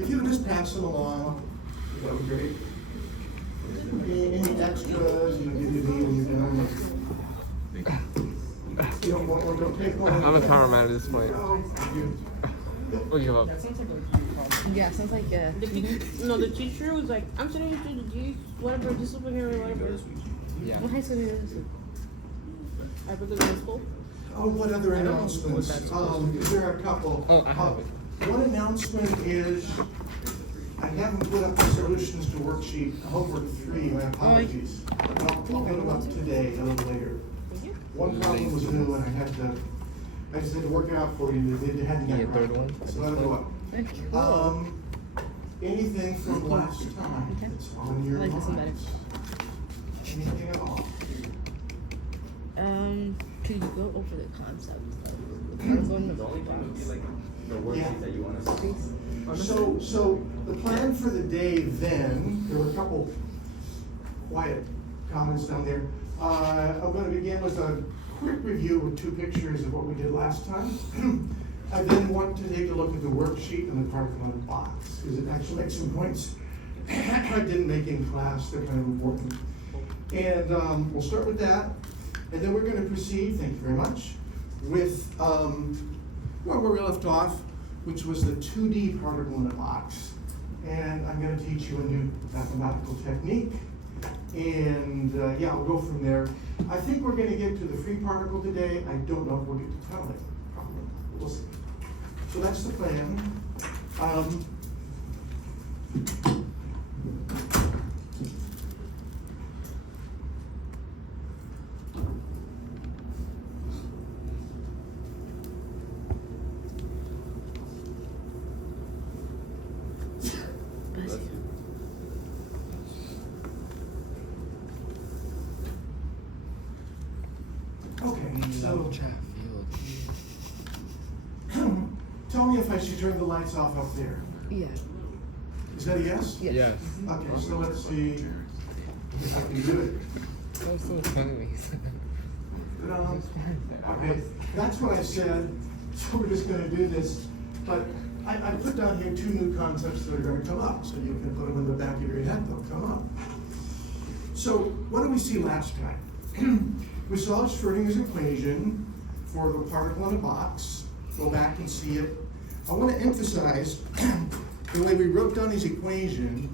if you would just pass them along, that would be great. Any extras, give you the when you're done. You don't want one, don't take one. I'm a cameraman at this point. We'll give up. Yeah, sounds like The teacher was like, I'm sending you to the G, whatever, disciplinary, whatever. Yeah. what high school do you go to? I go to the school. Oh, what other announcements? There are a couple. Oh, I have it. One announcement is, I haven't put up the solutions to worksheet, homework 3, my apologies. I'll put them up today, a little later. One problem was new and I just had to work it out for you, they hadn't got it Yeah, third right. one. So that'll go up. Cool. Anything from last time Okay. that's on your I like this one minds? Anything at all? Could you go over the concept of the particle in the box? Yeah. So the plan for the day then, there were a couple quiet comments down there. I'm going to begin with a quick review with 2 pictures of what we did last time. I then want to take a look at the worksheet and the particle in the box, because it actually makes some points I didn't make in class, they're kind of important. And we'll start with that, and then we're going to proceed, thank you very much, with where we left off, which was the 2D particle in a box. And I'm going to teach you a new mathematical technique. And yeah, we'll go from there. I think we're going to get to the free particle today. I don't know if we'll get to tunneling. Probably. We'll see. So that's the plan. Okay, so tell me if I should turn the lights off up there. Yeah. Is that a yes? Yes. Yes. Okay, so let's see if I can do it. That was so funny. Okay, that's what I said, so we're just gonna do this. But I put down here 2 new concepts that are gonna come up, so you can put them in the back of your head, they'll come up. So what did we see last time? We saw Schrödinger's equation for the particle in a box. Go back and see it. I want to emphasize the way we wrote down his equation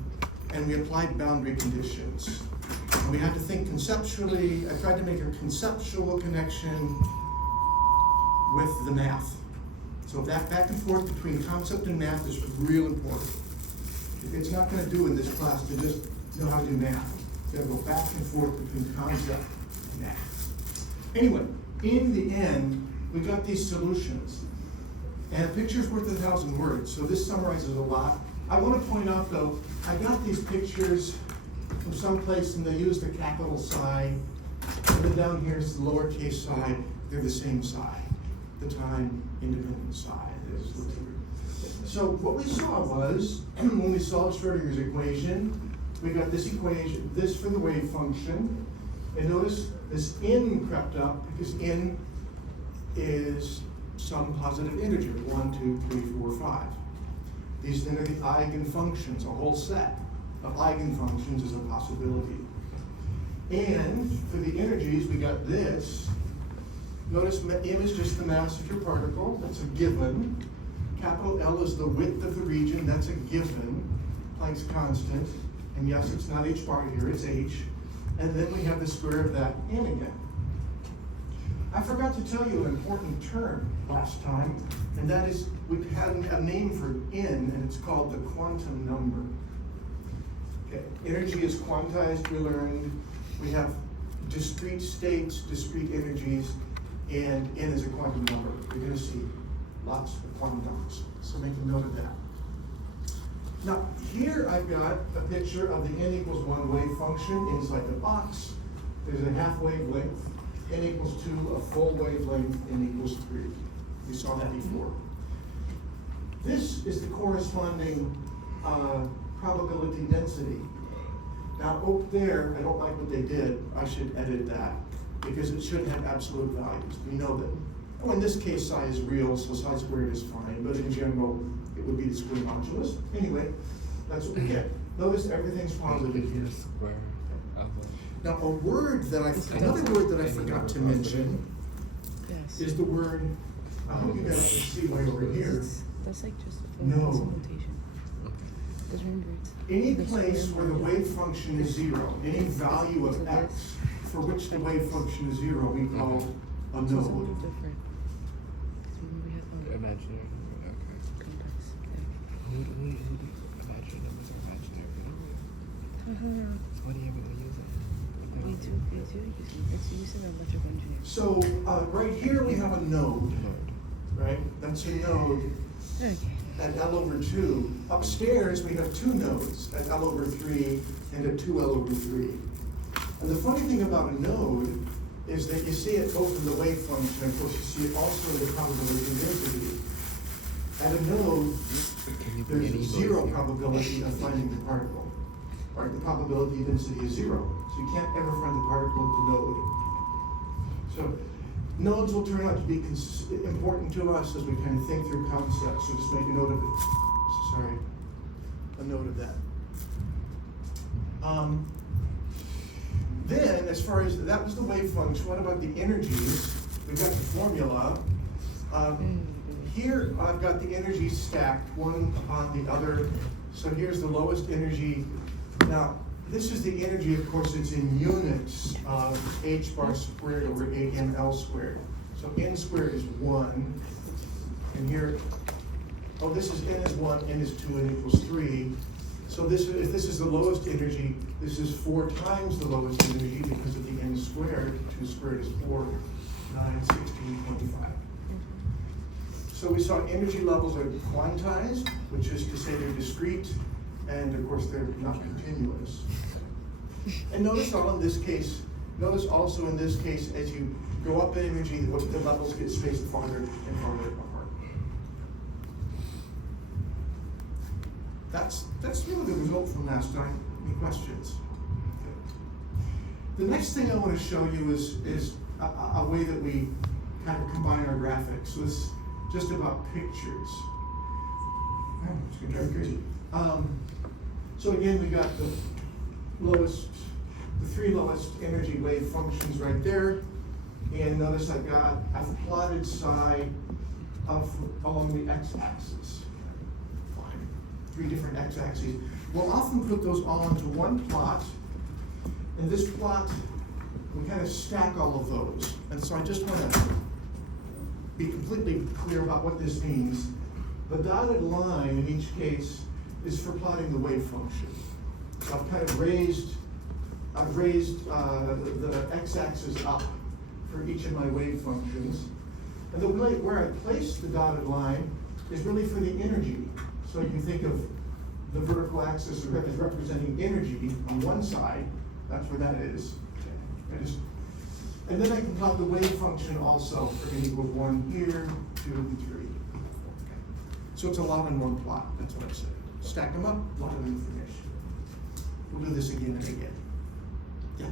and we applied boundary conditions. And we had to think conceptually. I tried to make a conceptual connection with the math. So that back and forth between concept and math is real important. It's not going to do in this class to just know how to do math. You got to go back and forth between concept and math. Anyway, in the end, we got these solutions. And a picture's worth 1,000 words, so this summarizes a lot. I want to point out, though, I got these pictures from someplace and they used the capital psi. And then down here is the lowercase psi. They're the same psi, the time-independent psi. So what we saw was, when we solved Schrödinger's equation, we got this equation, this for the wave function. And notice this n crept up because n is some positive integer, 1, 2, 3, 4, 5. These then are the eigenfunctions. A whole set of eigenfunctions is a possibility. And for the energies, we got this. Notice m is just the mass of your particle, that's a given. Capital L is the width of the region, that's a given. Planck's constant. And yes, it's not h bar here, it's h. And then we have the square of that n again. I forgot to tell you an important term last time, and that is we had a name for n, and it's called the quantum number. Okay, energy is quantized, we learned. We have discrete states, discrete energies, and n is a quantum number. You're going to see lots of quantum numbers, so make a note of that. Now, here I've got a picture of the n equals 1 wave function inside the box. There's a half wavelength, n equals 2, a full wavelength, n equals 3. We saw that before. This is the corresponding probability density. Now, up there, I don't like what they did. I should edit that because it should have absolute values. We know that. Oh, in this case, psi is real, so psi squared is fine, but in general, it would be the square modulus. Anyway, that's what we get. Notice everything's positive here. Square of Now, another word that I forgot to mention Yes. is the word, I hope you guys can see way over here. That's like just a No. notation. Because remember, it's Any the place square where the modulus. wave function is zero, any value of x for which the wave function is zero, we call a So it's a little node. different. So when we have imaginary. Okay. complex. Who imaginary numbers are imaginary? What do you even use it? We do use it. It's used in electrical engineering. So, right here we have a node, right? That's a node Okay. at L over 2. Upstairs, we have two nodes at L over 3 and at 2L over 3. And the funny thing about a node is that you see it both in the wave function, and of course you see it also in the probability density. At a node, Can you bring there's any zero noise here? probability of finding the particle. Right, the probability density is zero, so you can't ever find the particle at the node. So nodes will turn out to be important to us as we kind of think through concepts, so just make a note of it. Sorry, a note of that. Then, as far as, that was the wave function, what about the energies? We've got the formula. Here, I've got the energies stacked, one upon the other. So here's the lowest energy. Now, this is the energy, of course, it's in units of h bar squared over 8ml squared. So n squared is 1. And here, oh, this is n is 1, n is 2, n equals 3. So if this is the lowest energy, this is 4 times the lowest energy because of the n squared. 2 squared is 4, 9, 16, 25. So we saw energy levels are quantized, which is to say they're discrete, and of course they're not continuous. And notice also in this case, as you go up in energy, the levels get spaced farther and farther apart. That's really the result from last time. Any questions? The next thing I want to show you is a way that we kind of combine our graphics. So it's just about pictures. Oh, it's gonna drive me crazy. So again, we got the three lowest energy wave functions right there. And notice I've plotted psi along the x-axis. Fine. 3 different x-axes. We'll often put those all into one plot. And this plot, we kind of stack all of those. And so I just want to be completely clear about what this means. The dotted line in each case is for plotting the wave function. So I've kind of raised the x-axis up for each of my wave functions. And the way where I place the dotted line is really for the energy. So you can think of the vertical axis as representing energy on one side. That's where that is. And then I can plot the wave function also for n equals 1 here, 2, and 3. So it's a lot in one plot, that's what I said. Stack them up, a lot of information. We'll do this again and again. Yeah.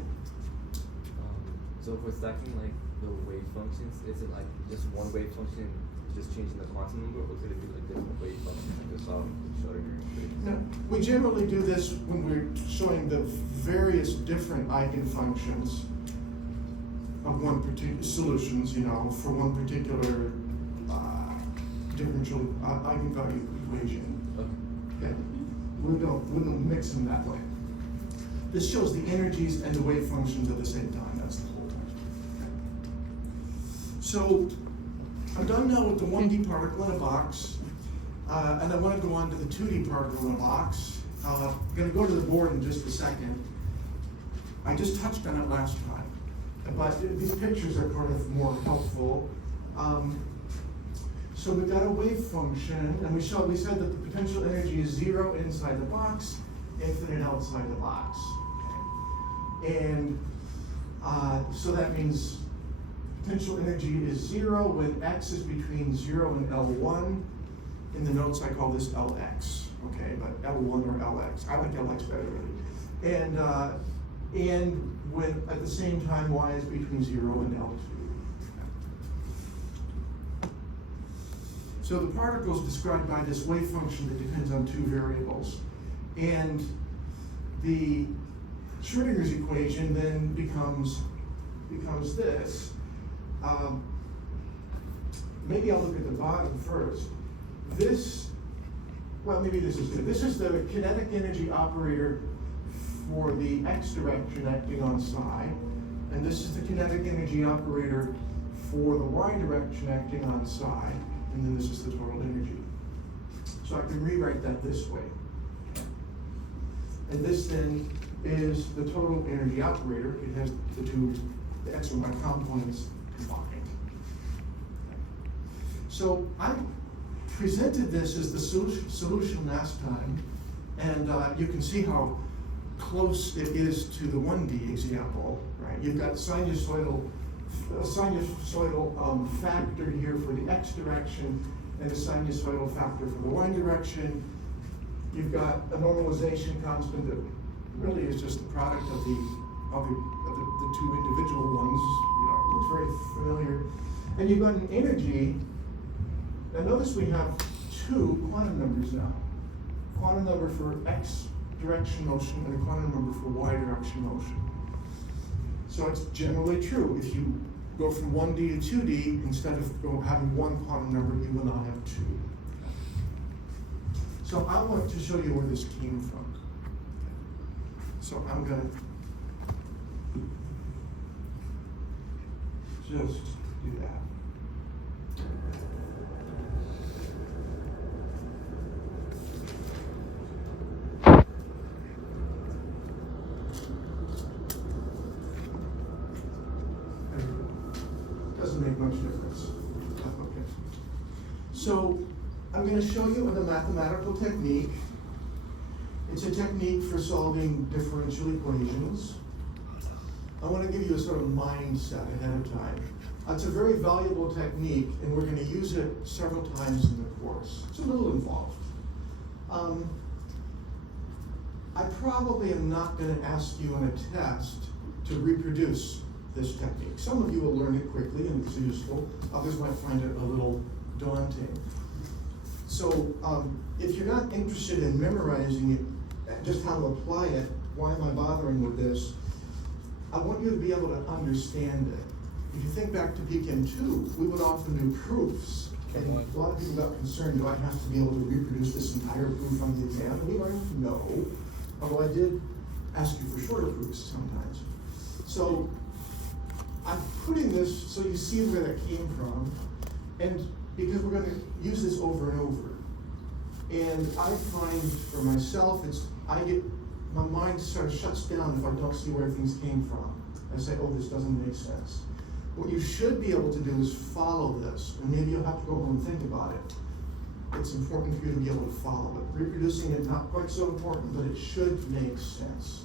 So if we're stacking like the wave functions, is it like just one wave function, just changing the quantum number, or could it be like different wave functions like this showed in your Now, we generally do this when we're showing the various different eigenfunctions of one particular solutions, for one particular differential eigenvalue equation. Okay. We don't mix them that way. This shows the energies and the wave functions at the same time. That's the whole time. Okay. So I'm done now with the 1D particle in a box, and I want to go on to the 2D particle in a box. I'm going to go to the board in just a second. I just touched on it last time, but these pictures are kind of more helpful. So we've got a wave function, and we said that the potential energy is 0 inside the box, infinite outside the box. Okay. And so that means potential energy is 0 when x is between 0 and L1. In the notes I call this Lx, okay, but L1 or Lx. I like Lx better really. And when at the same time y is between 0 and L2. So the particle is described by this wave function that depends on two variables. And the Schrodinger's equation then becomes this. Maybe I'll look at the bottom first. Maybe this is good. This is the kinetic energy operator for the x direction acting on psi, and this is the kinetic energy operator for the y direction acting on psi, and then this is the total energy. So I can rewrite that this way. And this then is the total energy operator. It has the x and y components combined. So I presented this as the solution last time, and you can see how close it is to the 1D example, right? You've got sinusoidal factor here for the x direction, and a sinusoidal factor for the y direction. You've got a normalization constant that really is just the product of the two individual ones. You know, it looks very familiar. And you've got an energy. Now notice we have two quantum numbers now. Quantum number for x direction motion and a quantum number for y direction motion. So it's generally true. If you go from 1D to 2D, instead of having one quantum number, you will now have two. So I want to show you where this came from. So I'm going to just do that. Doesn't make much difference. Okay. So I'm going to show you a mathematical technique. It's a technique for solving differential equations. I want to give you a sort of mindset ahead of time. It's a very valuable technique, and we're going to use it several times in the course. It's a little involved. I probably am not going to ask you in a test to reproduce this technique. Some of you will learn it quickly and it's useful. Others might find it a little daunting. So if you're not interested in memorizing it, just how to apply it, why am I bothering with this? I want you to be able to understand it. If you think back to PChem II, we would often do proofs. And a lot of people got concerned, do I have to be able to reproduce this entire proof on the exam? And we learned no, although I did ask you for shorter proofs sometimes. So I'm putting this so you see where that came from, and because we're going to use this over and over. And I find for myself, my mind sort of shuts down if I don't see where things came from. I say, oh, this doesn't make sense. What you should be able to do is follow this, and maybe you'll have to go home and think about it. It's important for you to be able to follow it. Reproducing it, not quite so important, but it should make sense.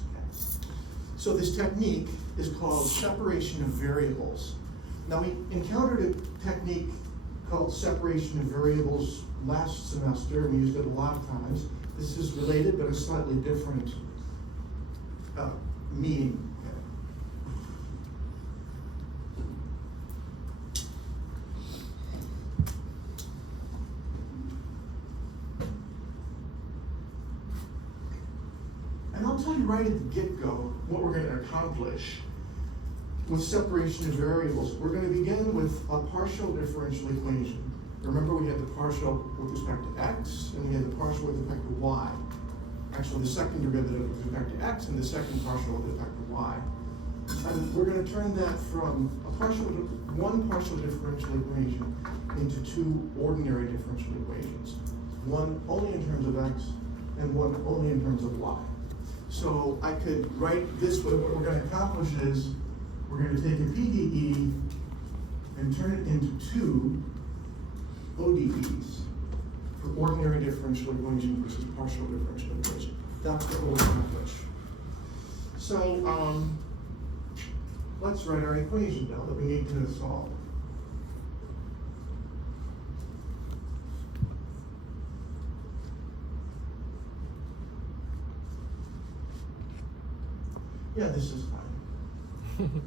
So this technique is called separation of variables. Now we encountered a technique called separation of variables last semester, and we used it a lot of times. This is related, but a slightly different meaning. And I'll tell you right at the get-go what we're going to accomplish with separation of variables. We're going to begin with a partial differential equation. Remember, we had the partial with respect to x, and we had the partial with respect to y. Actually, the second derivative with respect to x, and the second partial with respect to y. And we're going to turn that from one partial differential equation into two ordinary differential equations. One only in terms of x, and one only in terms of y. So I could write this way. What we're going to accomplish is we're going to take a PDE and turn it into two ODEs for ordinary differential equation versus partial differential equation. That's what we'll accomplish. So let's write our equation now that we need to solve. Yeah, this is fine.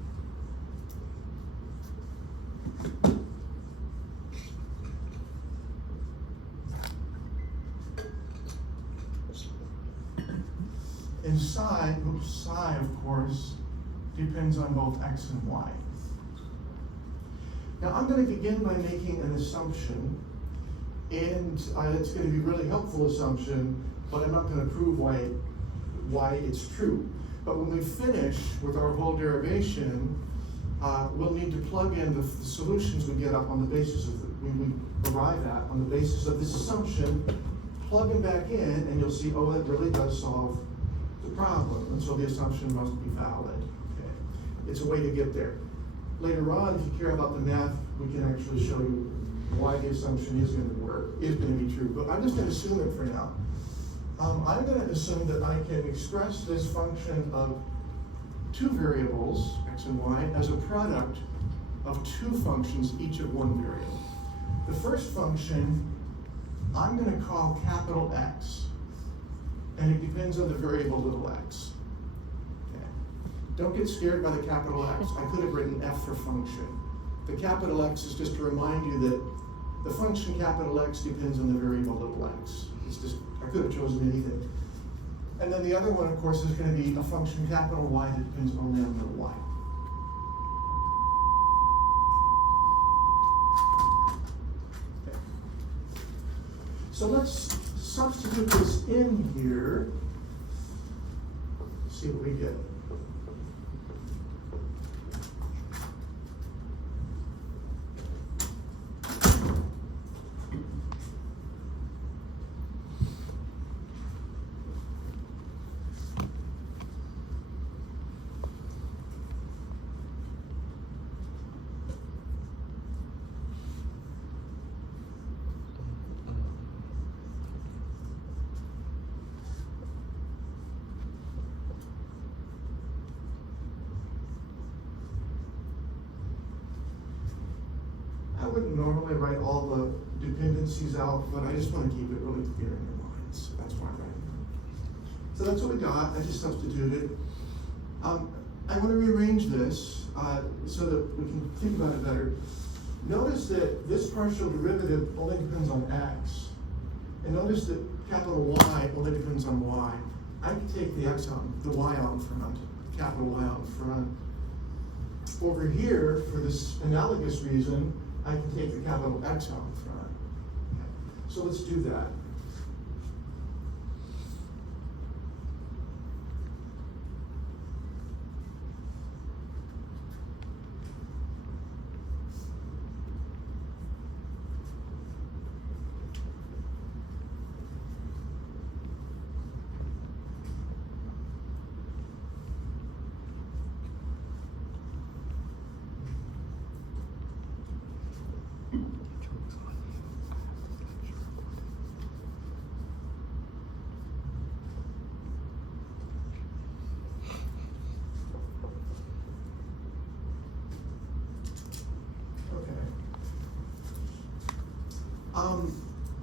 And psi, of course, depends on both x and y. Now I'm going to begin by making an assumption, and it's going to be a really helpful assumption, but I'm not going to prove why it's true. But when we finish with our whole derivation, we'll need to plug in the solutions we get up on the basis of we arrive at on the basis of this assumption, plug them back in, and you'll see, oh, that really does solve the problem, and so the assumption must be valid. Okay. It's a way to get there. Later on, if you care about the math, we can actually show you why the assumption is going to work, is going to be true. But I'm just going to assume it for now. I'm going to assume that I can express this function of two variables, x and y, as a product of two functions, each of one variable. The first function, I'm going to call capital X, and it depends on the variable little x. Okay. Don't get scared by the capital X. I could have written F for function. The capital X is just to remind you that the function capital X depends on the variable little x. It's just, I could have chosen anything. And then the other one, of course, is going to be a function capital Y that depends only on little y. Okay. So let's substitute this in here. See what we get. I wouldn't normally write all the dependencies out, but I just want to keep it really clear in your minds. So that's why I'm writing it. So that's what we got. I just substituted. I want to rearrange this so that we can think about it better. Notice that this partial derivative only depends on x. And notice that capital Y only depends on y. I can take the x out, the y out in front, capital Y out in front. Over here, for this analogous reason, I can take the capital X out in front. Okay. So let's do that.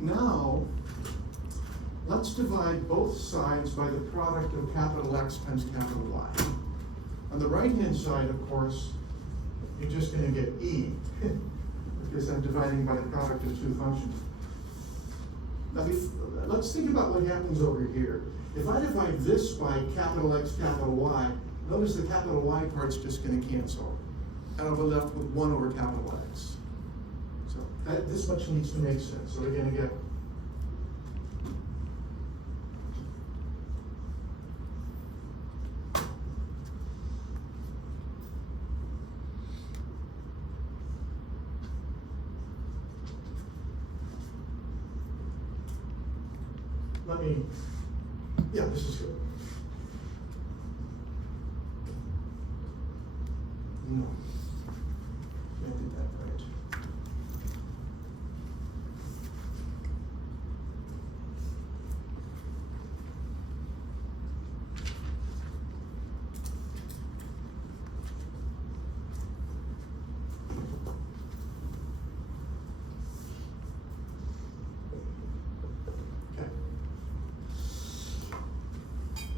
Now, let's divide both sides by the product of capital X times capital Y. On the right-hand side, of course, you're just going to get E, because I'm dividing by the product of two functions. Now, let's think about what happens over here. If I divide this by capital X, capital Y, notice the capital Y part's just going to cancel. And I'll be left with 1 over capital X. So this much needs to make sense. So we're going to get yeah, this is good. No, can't do that right.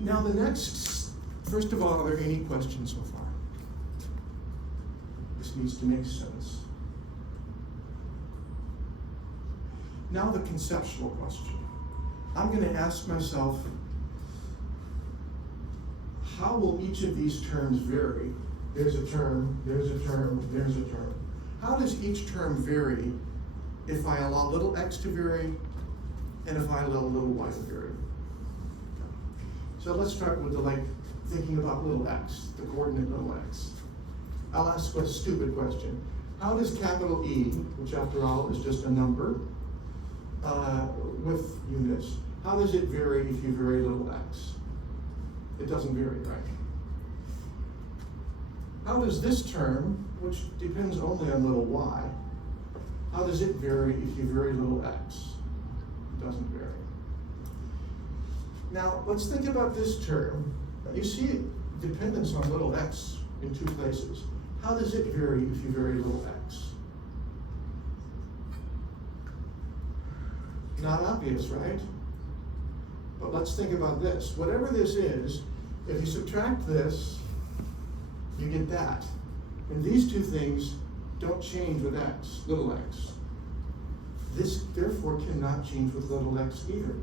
Now the next, first of all, are there any questions so far? This needs to make sense. Now the conceptual question. I'm going to ask myself, how will each of these terms vary? There's a term, there's a term, there's a term. How does each term vary if I allow little x to vary and if I allow little y to vary? So let's start with thinking about little x, the coordinate little x. I'll ask a stupid question. How does capital E, which after all is just a number with units, how does it vary if you vary little x? It doesn't vary, right? How does this term, which depends only on little y, how does it vary if you vary little x? It doesn't vary. Now, let's think about this term. You see dependence on little x in two places. How does it vary if you vary little x? Not obvious, right? But let's think about this. Whatever this is, if you subtract this, you get that. And these two things don't change with x, little x. This, therefore, cannot change with little x either.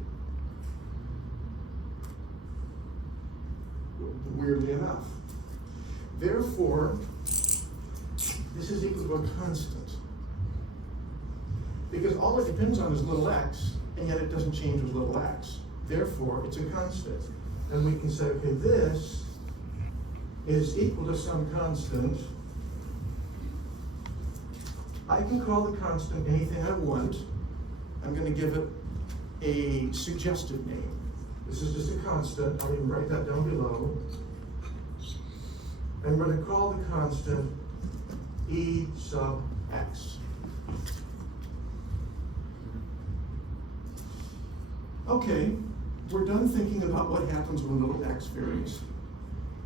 Weirdly enough. Therefore, this is equal to a constant. Because all it depends on is little x, and yet it doesn't change with little x. Therefore, it's a constant. And we can say, okay, this is equal to some constant. I can call the constant anything I want. I'm going to give it a suggestive name. This is just a constant. I'll even write that down below. And we're going to call the constant E sub x. Okay, we're done thinking about what happens when little x varies.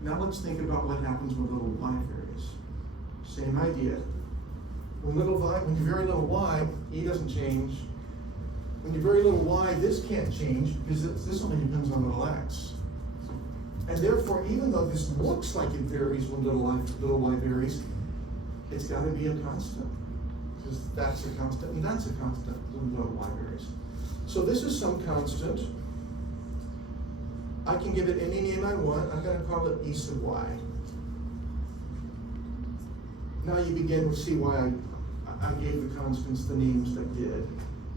Now let's think about what happens when little y varies. Same idea. When you vary little y, E doesn't change. When you vary little y, this can't change because this only depends on little x. And therefore, even though this looks like it varies when little y varies, it's got to be a constant. Because that's a constant and that's a constant when little y varies. So this is some constant. I can give it any name I want. I'm going to call it E sub y. Now you begin to see why I gave the constants the names that did.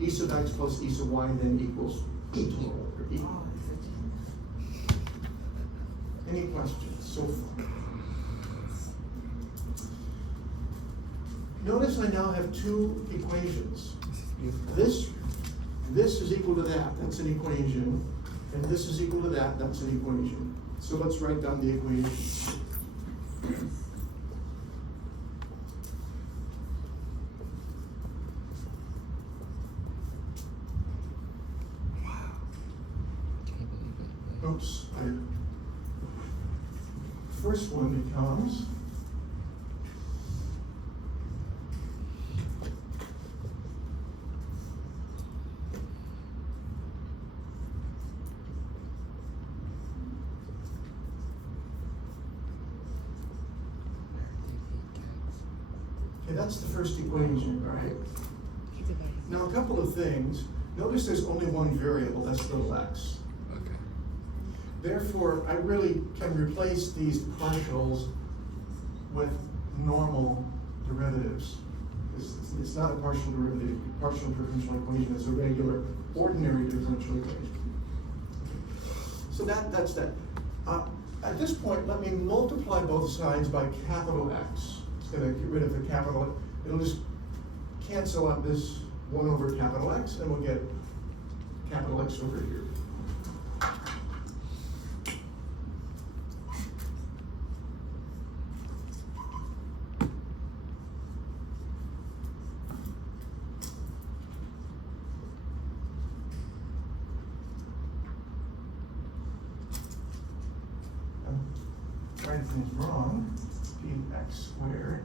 E sub x plus E sub y then equals E total, or E. Any questions so far? Notice I now have two equations. This is equal to that, that's an equation. And this is equal to that, that's an equation. So let's write down the equations. Oops. First one becomes that's the first equation, right? Now a couple of things. Notice there's only one variable, that's little x. Okay. Therefore, I really can replace these partials with normal derivatives. It's not a partial derivative, partial differential equation, it's a regular, ordinary differential equation. So that's that. At this point, let me multiply both sides by capital X. It's going to get rid of the capital. It'll just cancel out this 1 over capital X, and we'll get capital X over here. Writing things wrong. Px squared.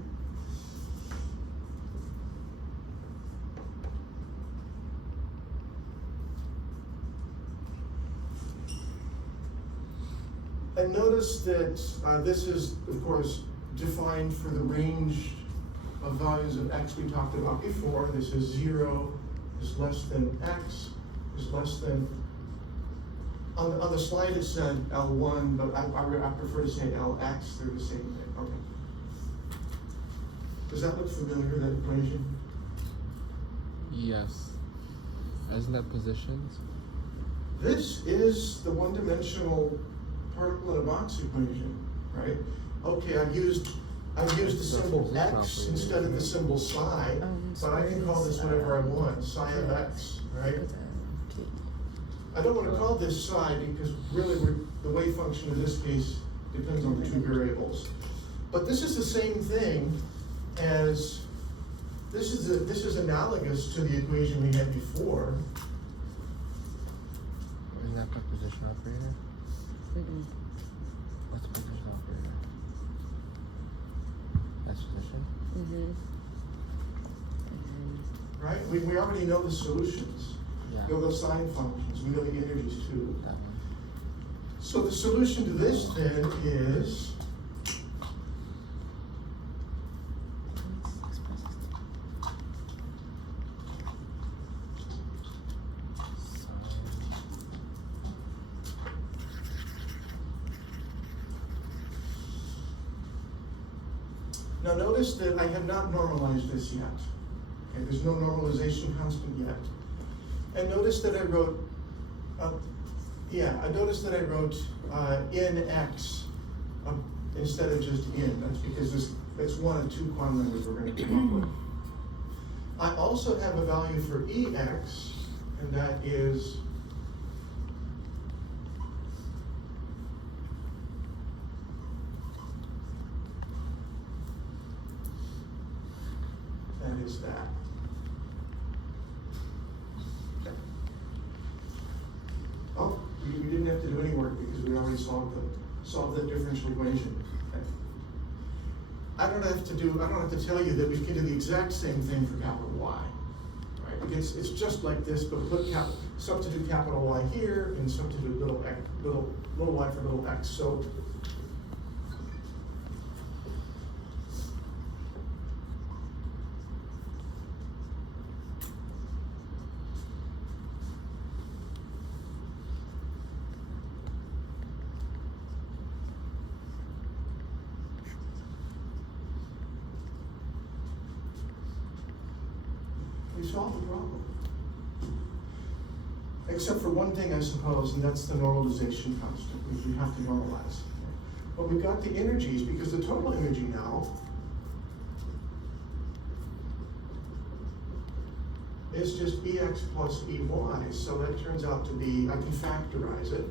And notice that this is, of course, defined for the range of values of x we talked about before. This is 0 is less than x is less than On the slide it said L1, but I prefer to say LX, they're the same thing, okay. Does that look familiar, that equation? Yes. Isn't that positions? This is the one-dimensional particle in a box equation, right? Okay, I've used the symbol position X operator, instead of the isn't it? symbol psi, but I can call this whatever I want, psi of X, right? I don't want to call this psi because really the wave function in this case depends on the two variables. But this is the same thing as, this is analogous to the equation we had before. Isn't that the position operator? What's position operator? That's position? Right? We already know the solutions. Yeah. We know those sine functions. We know the energies too. That one. So the solution to this then is now notice that I have not normalized this yet. Okay, there's no normalization constant yet. And notice that I wrote, in X instead of just in. That's because that's one of two quantum numbers we're going to come up with. I also have a value for EX, and that is that. Oh, we didn't have to do any work because we already solved the differential equation. Okay. I don't have to tell you that we can do the exact same thing for capital Y. Right? It's just like this, but substitute capital Y here and substitute little y for little x. So we solve the problem. Except for one thing, I suppose, and that's the normalization constant, which we have to normalize. But we've got the energies, because the total energy now is just EX plus EY, so that turns out to be, I can factorize it.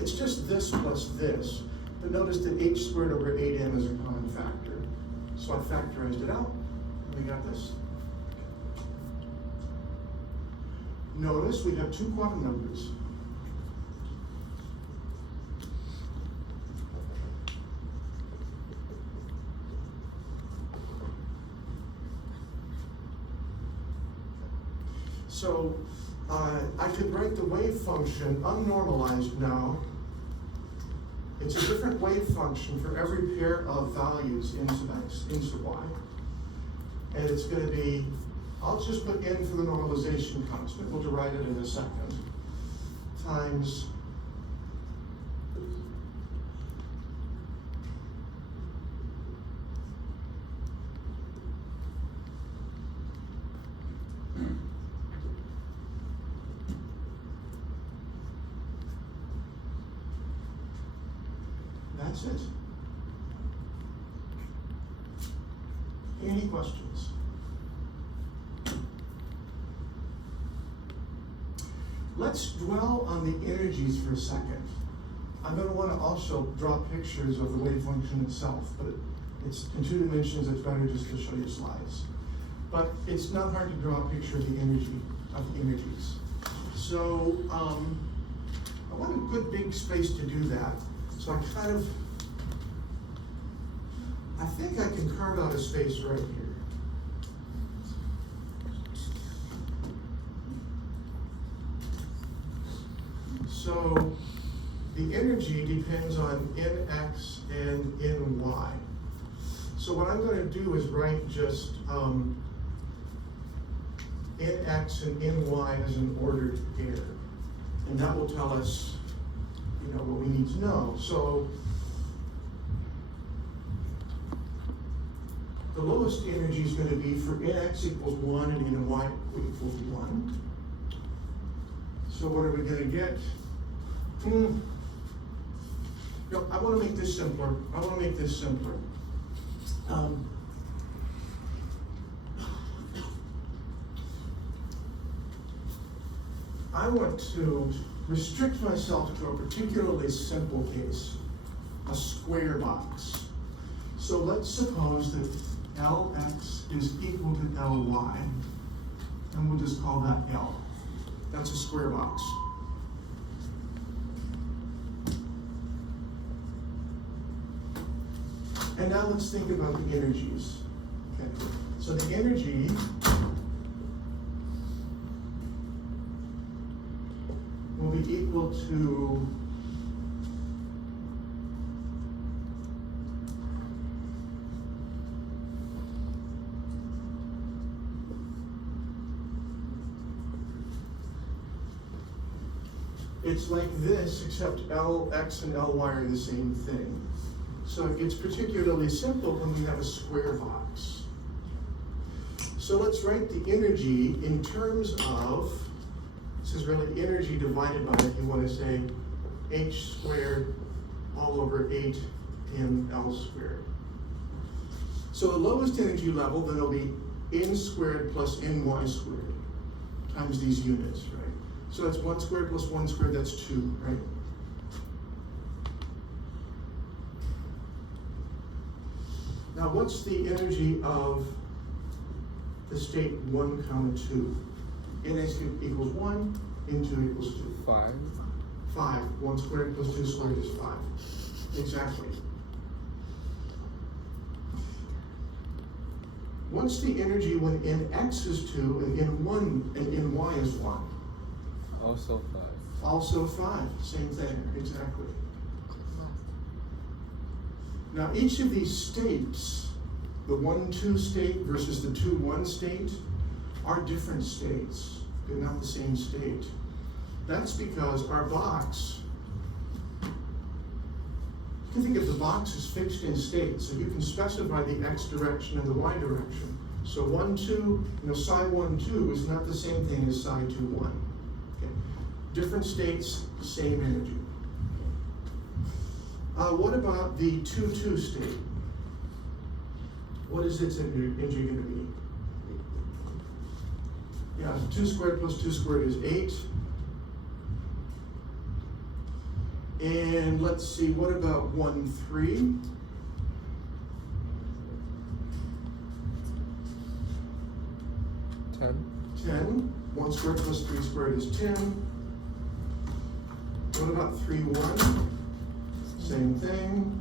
It's just this plus this, but notice that h squared over 8m is a common factor. So I factorized it out, and we got this. Notice we have two quantum numbers. So I could write the wave function unnormalized now. It's a different wave function for every pair of values into x, into y. And it's going to be, I'll just put n for the normalization constant, we'll derive it in a second, times that's it. Any questions? Let's dwell on the energies for a second. I'm going to want to also draw pictures of the wave function itself, but it's in 2 dimensions, it's better just to show you slides. But it's not hard to draw a picture of the energies. So I want a good big space to do that. So I think I can carve out a space right here. So the energy depends on Nx and Ny. So what I'm going to do is write just Nx and Ny as an ordered pair. And that will tell us, what we need to know. So the lowest energy is going to be for Nx equals 1 and Ny equals 1. So what are we going to get? No, I want to make this simpler. I want to restrict myself to a particularly simple case, a square box. So let's suppose that Lx is equal to Ly, and we'll just call that L. That's a square box. And now let's think about the energies. Okay. So the energy will be equal to it's like this, except Lx and Ly are the same thing. So it gets particularly simple when we have a square box. So let's write the energy in terms of, this is really energy divided by, if you want to say, h squared all over 8 ml squared. So the lowest energy level, then it'll be n squared plus ny squared times these units, right? So that's 1 squared plus 1 squared, that's 2, right? Now what's the energy of the state 1, 2? Nx equals 1, N2 equals 2. 5. 5. 1 squared plus 2 squared is 5. Exactly. What's the energy when Nx is 2 and N1 and Ny is 1? Also 5. Also 5. Same thing, exactly. Now each of these states, the 1, 2 state versus the 2, 1 state, are different states. They're not the same state. That's because our box, you can think of the box as fixed in state, so you can specify the x direction and the y direction. So 1, 2, psi 1, 2 is not the same thing as psi 2, 1. Okay. Different states, same energy. What about the 2, 2 state? What is its energy going to be? Yeah, 2 squared plus 2 squared is 8. And let's see, what about 1, 3? 10. 1 squared plus 3 squared is 10. What about 3, 1? Same thing.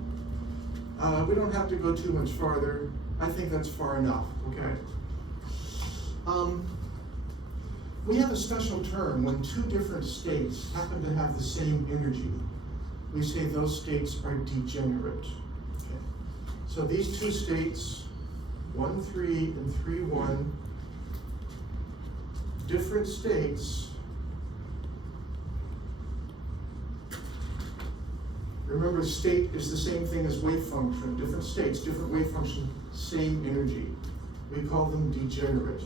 We don't have to go too much farther. I think that's far enough, okay? We have a special term when two different states happen to have the same energy. We say those states are degenerate. Okay. So these two states, 1, 3 and 3, 1, different states. Remember, state is the same thing as wave function. Different states, different wave function, same energy. We call them degenerate.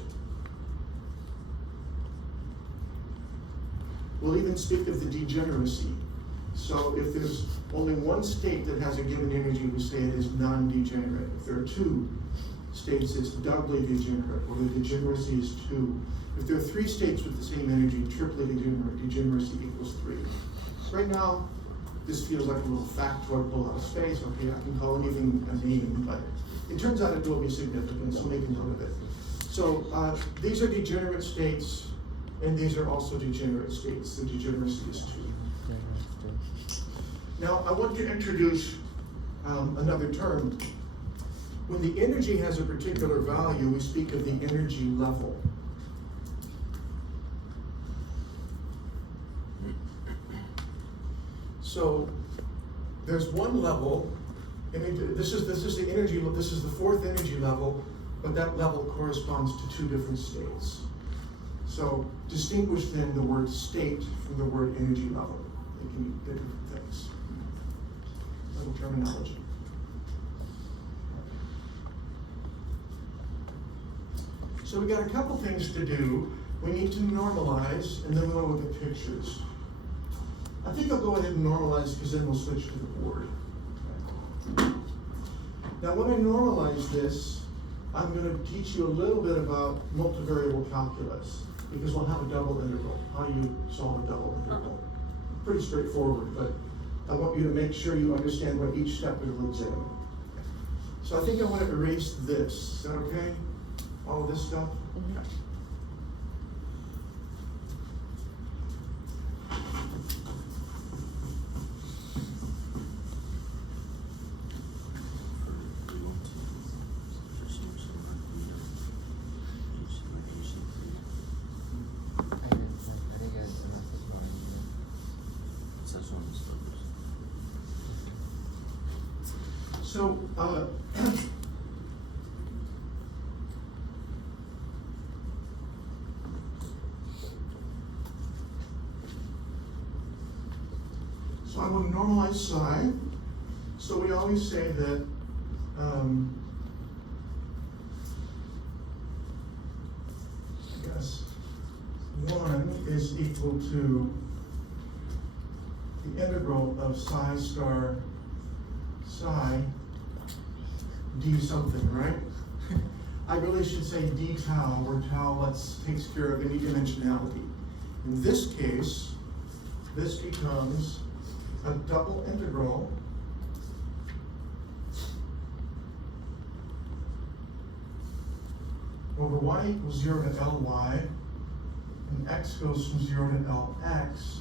We'll even speak of the degeneracy. So if there's only one state that has a given energy, we say it is non-degenerate. If there are two states, it's doubly degenerate, or the degeneracy is 2. If there are 3 states with the same energy, triply degenerate, degeneracy equals 3. Right now, this feels like a little factoid pull out of space. Okay, I can call anything a name, but it turns out it will be significant, so make a note of it. So these are degenerate states, and these are also degenerate states. The degeneracy is 2. Now, I want to introduce another term. When the energy has a particular value, we speak of the energy level. So there's one level, and this is the energy, this is the fourth energy level, but that level corresponds to two different states. So distinguish then the word state from the word energy level. They can be different things. Little terminology. So we got a couple things to do. We need to normalize, and then we want to look at pictures. I think I'll go ahead and normalize because then we'll switch to the board. Now when I normalize this, I'm going to teach you a little bit about multivariable calculus because we'll have a double integral. How do you solve a double integral? Pretty straightforward, but I want you to make sure you understand what each step includes in. So I think I want to erase this. Is that okay? All of this stuff? Mhm. Okay. So, so I'm going to normalize psi. So we always say that I guess 1 is equal to the integral of psi star psi d something, right? I really should say d tau, where tau takes care of any dimensionality. In this case, this becomes a double integral over y equals 0 to ly, and x goes from 0 to lx.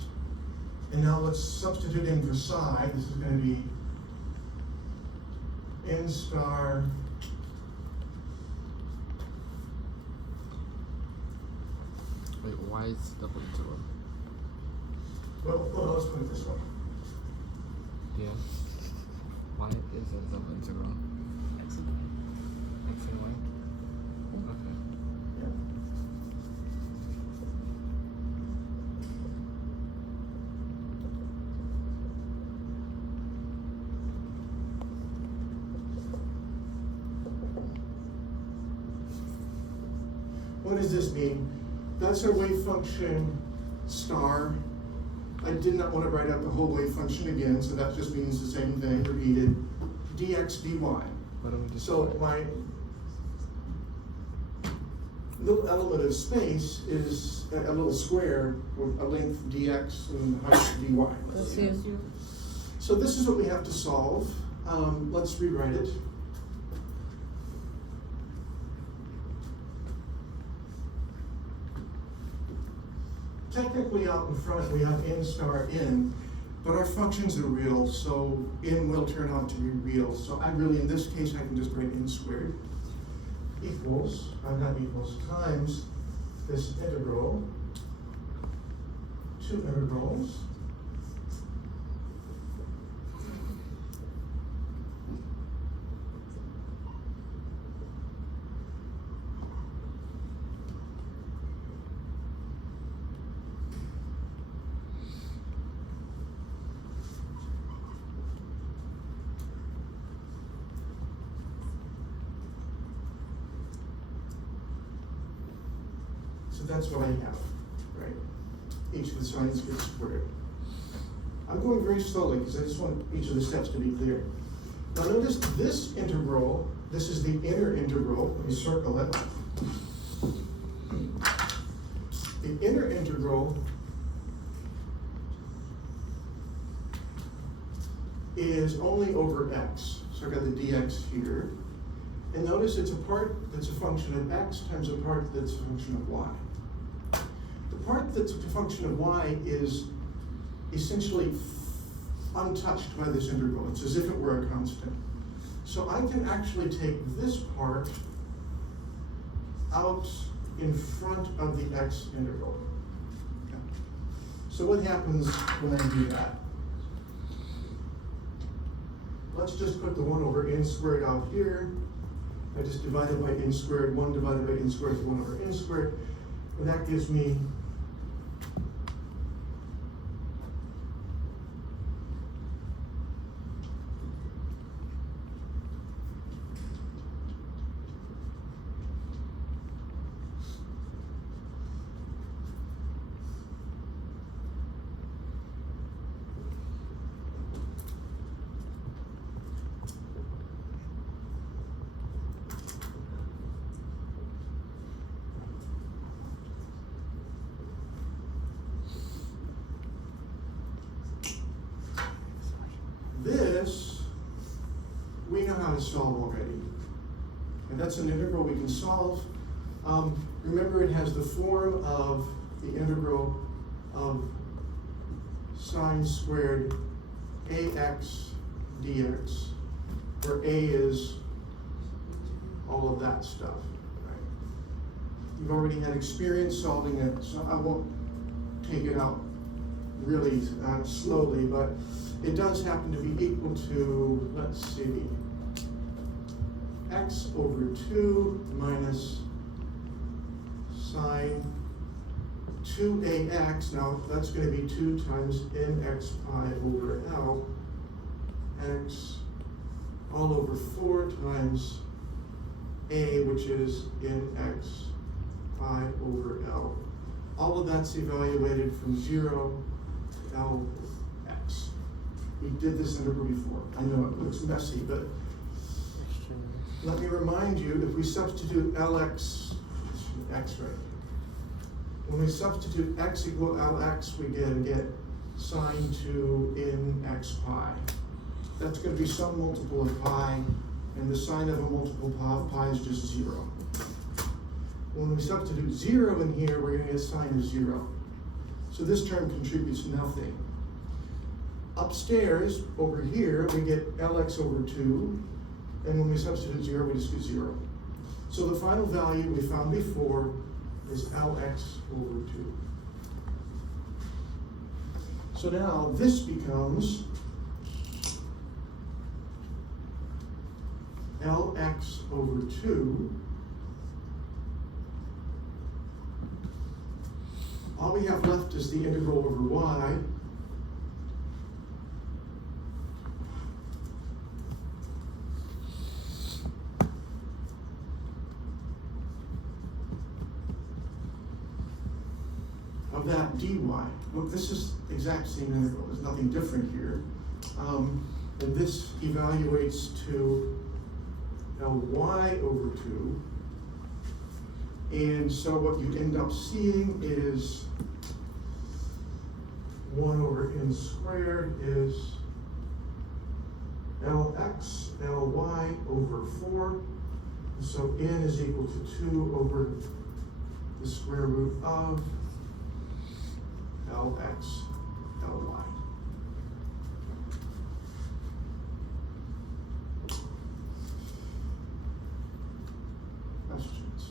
And now let's substitute in for psi. This is going to be n star Wait, why is double integral? well, let's put it this way. Yeah. Why is it double integral? X and Y. X and Y? Okay. Yeah. What does this mean? That's our wave function star. I did not want to write out the whole wave function again, so that just means the same thing, repeated, dx dy. Why don't we just So my little element of space is a little square with a length dx and height dy. Let's see. So this is what we have to solve. Let's rewrite it. Technically out in front we have n star n, but our functions are real, so n will turn out to be real. So I really, in this case, I can just write n squared equals, not equals, times this integral, two integrals, so that's what I have, right? Each of the signs gets squared. I'm going very slowly because I just want each of the steps to be clear. Now notice this integral, this is the inner integral, let me circle it. The inner integral is only over x. So I've got the dx here. And notice it's a part that's a function of x times a part that's a function of y. The part that's a function of y is essentially untouched by this integral. It's as if it were a constant. So I can actually take this part out in front of the x integral. Okay. So what happens when I do that? let's just put the 1 over n squared out here. I just divide it by n squared, 1 divided by n squared is 1 over n squared. And that gives me this, we know how to solve already. And that's an integral we can solve. Remember, it has the form of the integral of sine squared ax dx, where a is all of that stuff. Right? You've already had experience solving it, so I won't take it out really slowly, but it does happen to be equal to, let's see, x over 2 minus sine 2ax. Now, that's going to be 2 times nx pi over L, x all over 4 times a, which is nx pi over L. All of that's evaluated from 0 to L x. We did this integral before. I know it looks messy, but let me remind you, if we substitute Lx, x right, when we substitute x equal Lx, we get sine 2 in x pi. That's going to be some multiple of pi, and the sine of a multiple of pi is just 0. When we substitute 0 in here, we're going to get sine of 0. So this term contributes nothing. Upstairs, over here, we get Lx over 2, and when we substitute 0, we just get 0. So the final value we found before is Lx over 2. So now this becomes Lx over 2. All we have left is the integral over y. Of that dy. Look, this is the exact same integral. There's nothing different here. And this evaluates to Ly over 2. And so what you end up seeing is 1 over n squared is Lx, Ly over 4. So n is equal to 2 over the square root of Lx, Ly. Questions?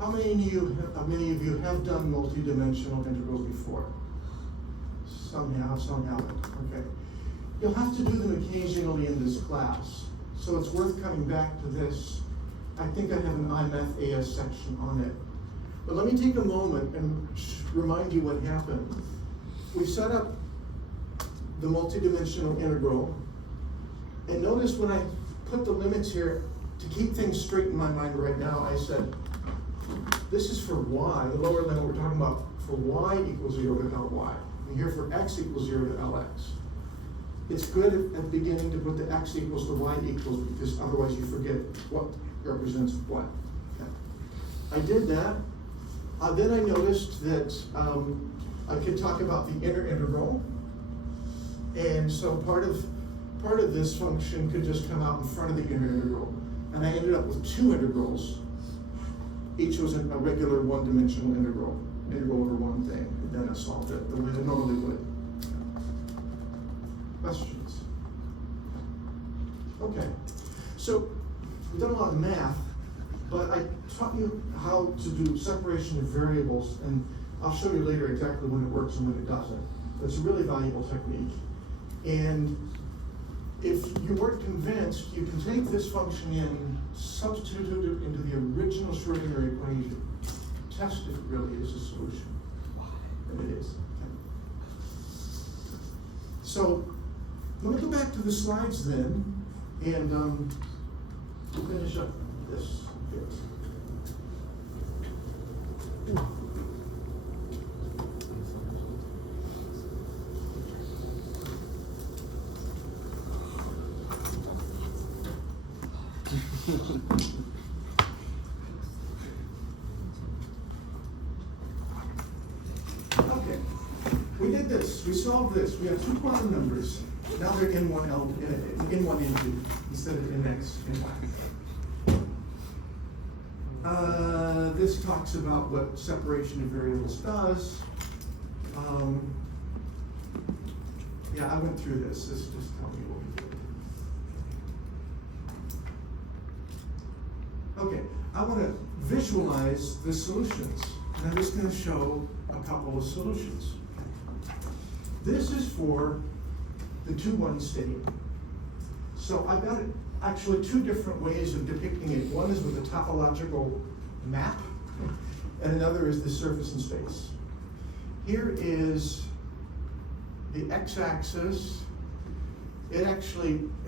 How many of you have done multidimensional integrals before? Some have, some haven't. Okay. You'll have to do them occasionally in this class, so it's worth coming back to this. I think I have an iMath AS section on it. But let me take a moment and remind you what happened. We set up the multidimensional integral, and notice when I put the limits here, to keep things straight in my mind right now, I said, this is for y, the lower limit we're talking about, for y equals 0 to Ly. And here for x equals 0 to Lx. It's good at the beginning to put the x equals to y equals, because otherwise you forget what represents what. Okay. I did that. Then I noticed that I could talk about the inner integral. And so part of this function could just come out in front of the inner integral. And I ended up with 2 integrals. Each was a regular one-dimensional integral over one thing. And then I solved it the way I normally would. Questions? Okay. So we've done a lot of math, but I taught you how to do separation of variables, and I'll show you later exactly when it works and when it doesn't. It's a really valuable technique. And if you weren't convinced, you can take this function in, substitute it into the original Schrodinger equation, test if it really is a solution. And it is. Okay. So let me go back to the slides then, and finish up this bit. Okay, we did this. We solved this. We have two quantum numbers. Now they're in one N2 instead of in X and Y. This talks about what separation of variables does. Yeah, I went through this. This just tells me what we did. Okay, I want to visualize the solutions. And I'm just going to show a couple of solutions. This is for the 2-1 state. So I've got actually two different ways of depicting it. One is with a topological map, and another is the surface in space. Here is the x-axis. It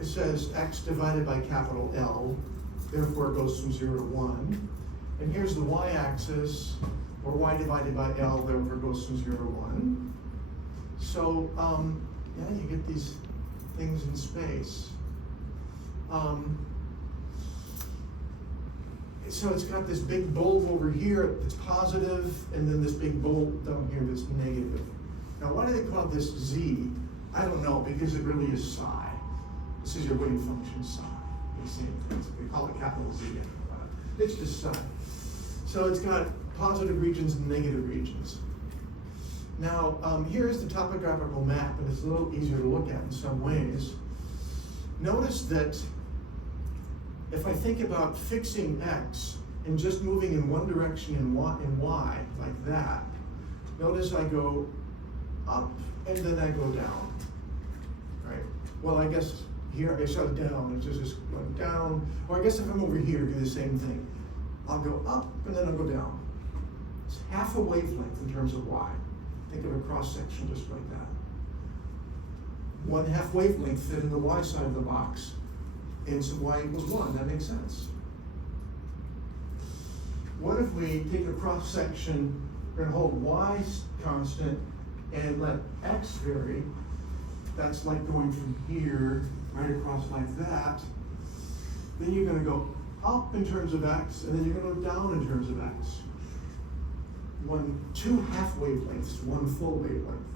says x divided by capital L, therefore it goes from 0 to 1. And here's the y-axis, or y divided by L, therefore it goes from 0 to 1. So, yeah, you get these things in space. So it's got this big bulb over here that's positive, and then this big bulb down here that's negative. Now, why do they call this Z? I don't know, because it really is psi. This is your wave function psi. The same thing. We call it capital Z. It's just psi. So it's got positive regions and negative regions. Now, here's the topographical map, and it's a little easier to look at in some ways. Notice that if I think about fixing x and just moving in one direction in y, like that, notice I go up and then I go down, right? Well, I guess here I shut it down, it's just going down. Or I guess if I'm over here, do the same thing. I'll go up and then I'll go down. It's half a wavelength in terms of y. Think of a cross section just like that. 1/2 wavelength fit in the y side of the box, and so y equals 1. That makes sense. What if we take a cross section, we're going to hold y constant and let x vary? That's like going from here right across like that. Then you're going to go up in terms of x, and then you're going to go down in terms of x. 2 half wavelengths, 1 full wavelength.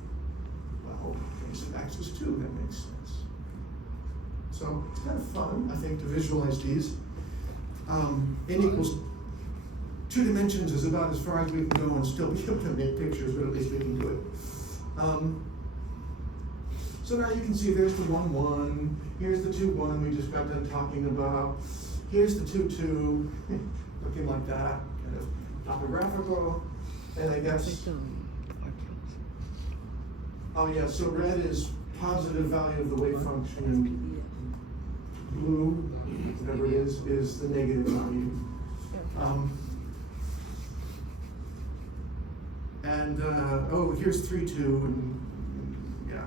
Well, base of x is 2, that makes sense. So it's kind of fun, I think, to visualize these. N equals 2 dimensions is about as far as we can go and still be able to make pictures, but at least we can do it. So now you can see there's the 1, 1, here's the 2, 1 we just got done talking about. Here's the 2, 2, looking like that, kind of topographical. And I guess, oh yeah, so red is positive value of the wave function, and blue, whatever it is the negative value. Oh, here's 3, 2, and yeah.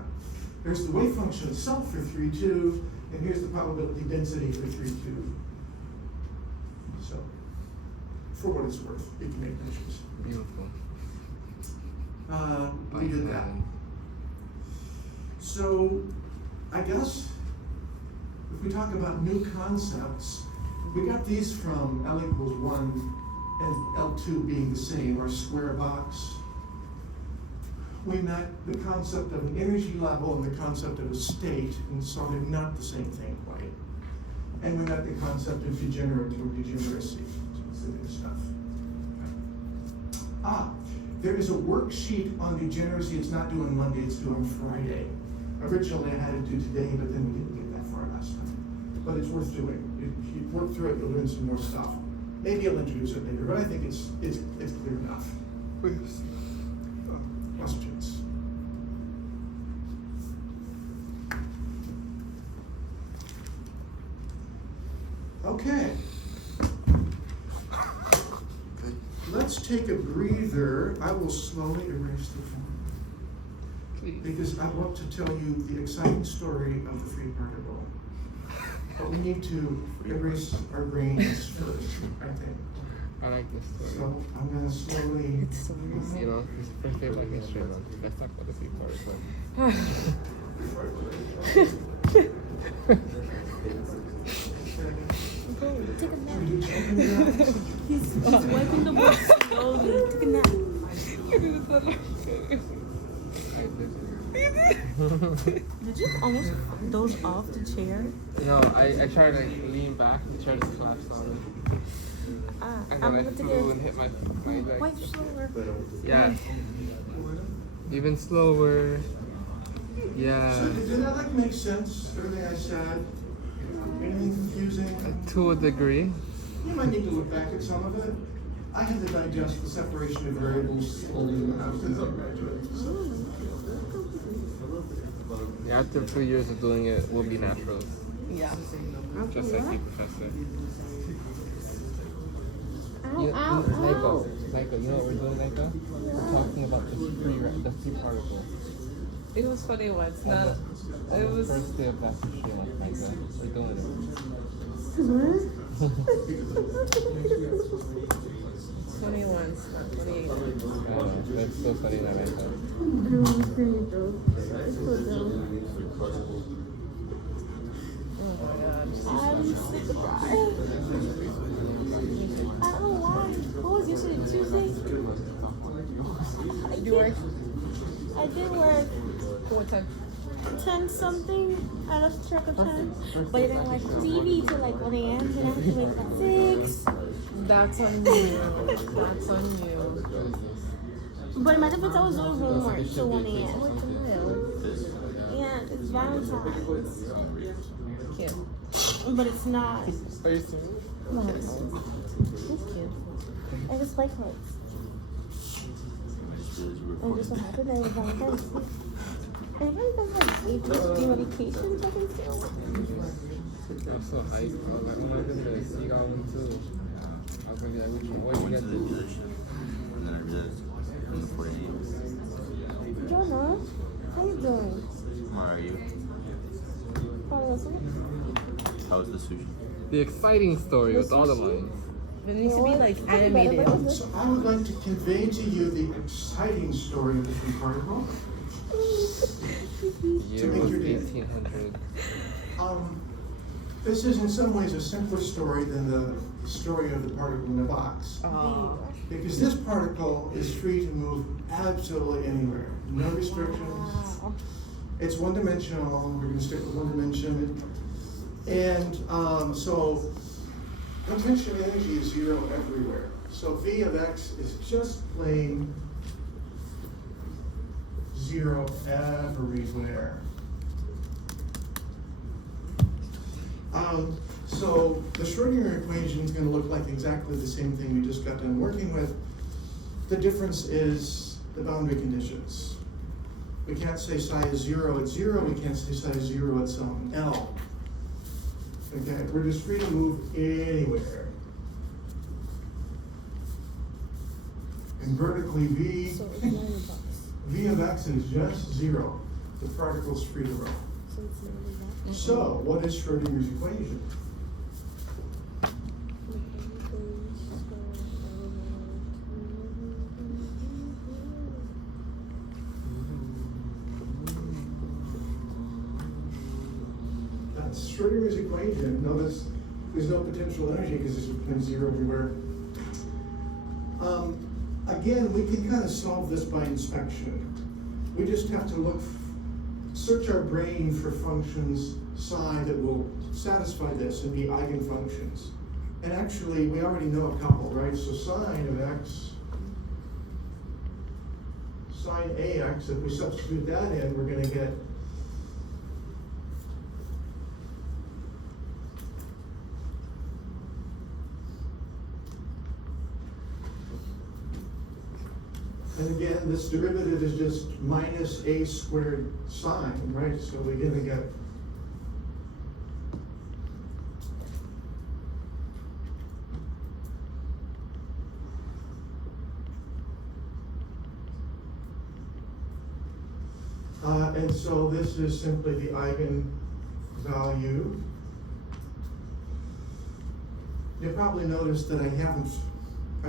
There's the wave function itself for 3, 2, and here's the probability density for 3, 2. So, for what it's worth, you can make measures. Beautiful. We did that. So, I guess, if we talk about new concepts, we got these from L equals 1 and L2 being the same, our square box. We met the concept of an energy level and the concept of a state, and so they're not the same thing quite. And we met the concept of degenerate or degeneracy. It's the new stuff. There is a worksheet on degeneracy. It's not due on Monday, it's due on Friday. Originally I had it due today, but then we didn't get that far last time. But it's worth doing. If you work through it, you'll learn some more stuff. Maybe I'll introduce it later, but I think it's clear enough. Questions? let's take a breather. I will slowly erase the form. Please. Because I want to tell you the exciting story of the free particle. But we need to erase our brains first, I think. I like this story. So I'm gonna slowly. It's so nice. You know, it's the first day of Black History Month. Let's talk about the free particle. Go, take a nap. He's wiping the book slowly. Take a nap. Did you almost doze off the chair? No, I tried to like, lean back and the chair just collapsed on me. And then I'm I going to flew and hit my leg. wipe slower. Yeah. Even slower. Yeah. So did that like make sense? Everything I said? Anything confusing? To a degree. You might need to look back at some of it. I had to digest the separation of variables only when I was in undergraduate. So. Yeah, after 3 years of doing it, we'll be naturals. Yeah. Just like the professor. Ow, ow, ow. Naiko, you know what we're doing, Naiko? We're talking about the free particle. It was funny once. Not. It was. First day of Black History Month, Naiko. We're doing it. 20 once, not 28. That's so funny, that Naiko. Oh my god. I'm sick of crying. I don't know why. What was yesterday? Tuesday? You work? I did work What time? 10 something. I lost track of time. But then I watched TV till like 1 a.m. Then I have to wake up at 6. That's on you. That's on you. But in my defense, I was doing homework till 1 a.m. What's the mail? Yeah, it's Valentine's. Cute. But it's not. Are you serious? No, It's cute. I just like hearts. And just so happened that it was Valentine's. And if I like ADHD medications, I can still. I'm so hyped. I was like, oh my goodness, you got one too. I was gonna be like, which one? What did you get? And then I realized I'm the 48. Jonah, how you doing? How are you? How was the sushi? The exciting story with all the lines. It needs to be like animated. So I would like to convey to you the exciting story of the free particle. The year make was your day. 1800. This is in some ways a simpler story than the story of the particle in the box. Oh. Because this particle is free to move absolutely anywhere. No restrictions. It's one-dimensional. We're going to stick with one dimension. And so potential energy is zero everywhere. So V of x is just plain zero everywhere. So the Schrodinger equation is going to look like exactly the same thing we just got done working with. The difference is the boundary conditions. We can't say psi is 0 at 0. We can't say psi is 0 at some L. Okay, we're just free to move anywhere. And vertically V, So it's 9 bucks. V of x is just 0. The particle's free to roam. So it's 9 bucks. So, what is Schrodinger's equation? That's Schrodinger's equation. Notice there's no potential energy because it's between 0 everywhere. Again, we can kind of solve this by inspection. We just have to search our brain for functions psi that will satisfy this and be eigenfunctions. And actually, we already know a couple, right? So sine of x, sine ax, if we substitute that in, we're going to get and again, this derivative is just minus a squared sine, right? So we're going to get And so this is simply the eigenvalue. You'll probably notice that I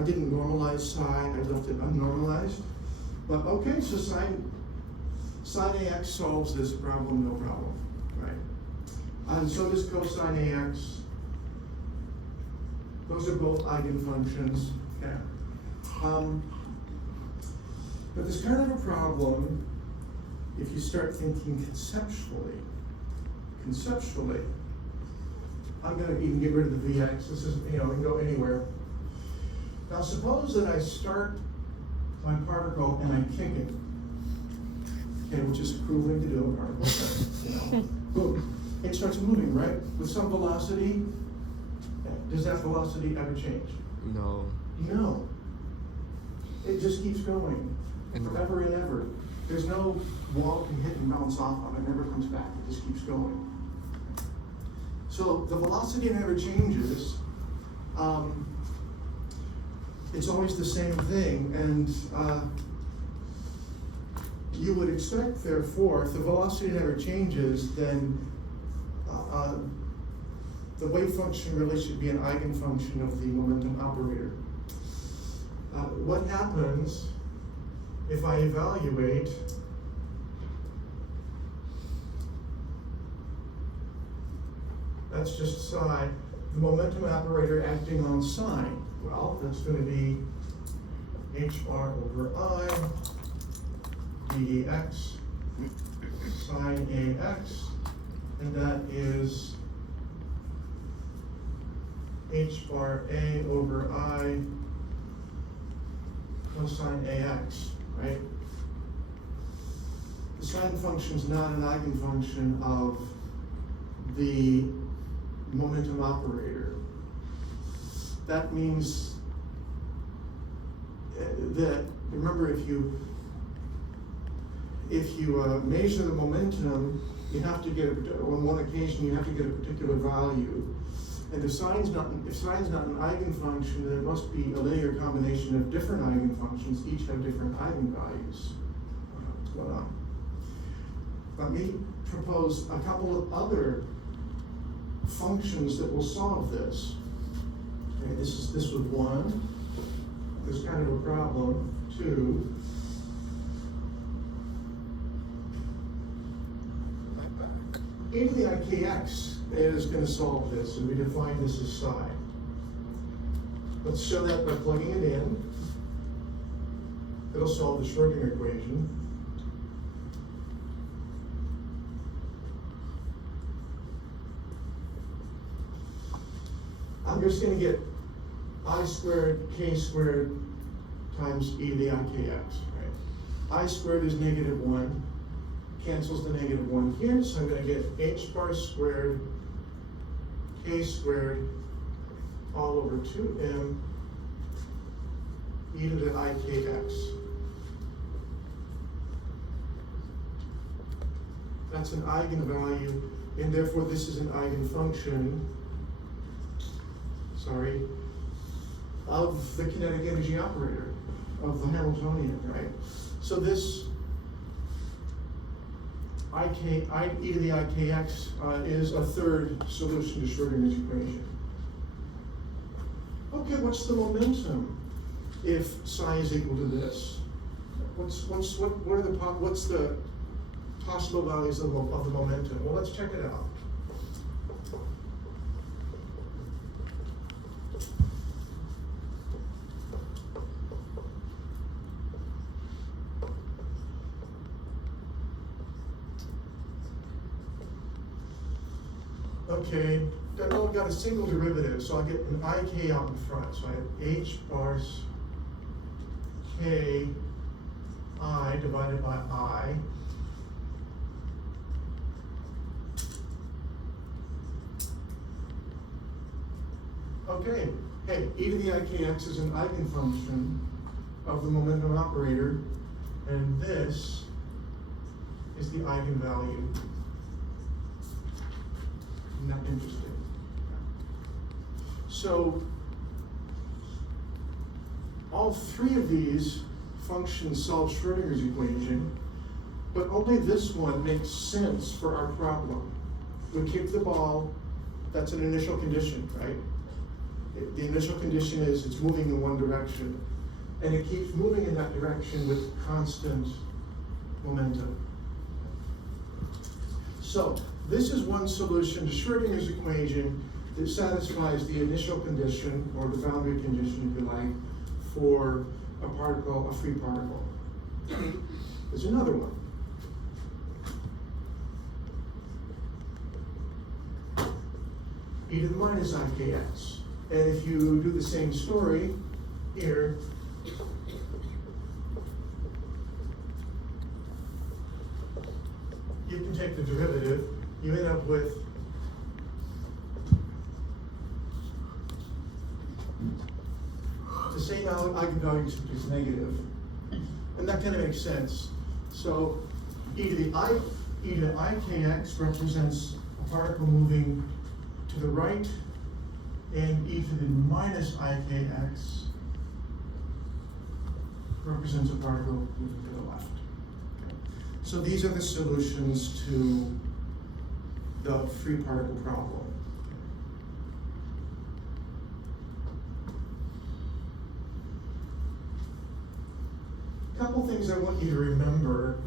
didn't normalize psi, I left it unnormalized. But okay, so sine AX solves this problem, no problem, right? And so does cosine AX. Those are both eigenfunctions, okay. But there's kind of a problem if you start thinking conceptually. I'm going to even get rid of the Vx. This is, it can go anywhere. Now suppose that I start my particle and I kick it, okay, which is a cruel thing to do, a particle. Boom. It starts moving, right? With some velocity. Does that velocity ever change? No. No. It just keeps going, And forever and ever. There's no wall it can hit and bounce off of. It never comes back. It just keeps going. So the velocity never changes. It's always the same thing, and you would expect, therefore, if the velocity never changes, then the wave function really should be an eigenfunction of the momentum operator. What happens if I evaluate that's just psi, the momentum operator acting on sine? Well, that's going to be h bar over I dx sine ax, and that is h bar a over I cosine ax, right? The sine function is not an eigenfunction of the momentum operator. That means that, remember, if you measure the momentum, you have to get, on one occasion, you have to get a particular value. And if sine's not an eigenfunction, then it must be a linear combination of different eigenfunctions, each have different eigenvalues. What's going on? Let me propose a couple of other functions that will solve this. Okay, this was one. There's kind of a problem. Two. E to the ikx is going to solve this, and we define this as psi. Let's show that by plugging it in. It'll solve the Schrödinger equation. I'm just going to get I squared k squared times e to the ikx, right? I squared is -1, cancels the -1 here, so I'm going to get h bar squared k squared all over 2m e to the ikx. That's an eigenvalue, and therefore this is an eigenfunction, of the kinetic energy operator, of the Hamiltonian, right? So this e to the ikx is a third solution to Schrödinger's equation. Okay, what's the momentum if psi is equal to this? What's the possible values of the momentum? Well, let's check it out. Okay, I've only got a single derivative, so I get an ik out in front. So I have h bars k I divided by I. Okay, hey, e to the ikx is an eigenfunction of the momentum operator, and this is the eigenvalue. Not interesting. So all three of these functions solve Schrödinger's equation, but only this one makes sense for our problem. We kick the ball, that's an initial condition, right? The initial condition is it's moving in one direction, and it keeps moving in that direction with constant momentum. So this is one solution to Schrödinger's equation that satisfies the initial condition, or the boundary condition, if you like, for a particle, a free particle. There's another one. E to the minus ikx. And if you do the same story here, you can take the derivative, you end up with the same eigenvalue except it's negative. And that kind of makes sense. So e to the ikx represents a particle moving to the right, and e to the minus ikx represents a particle moving to the left. Okay. So these are the solutions to the free particle problem. Couple things I want you to remember.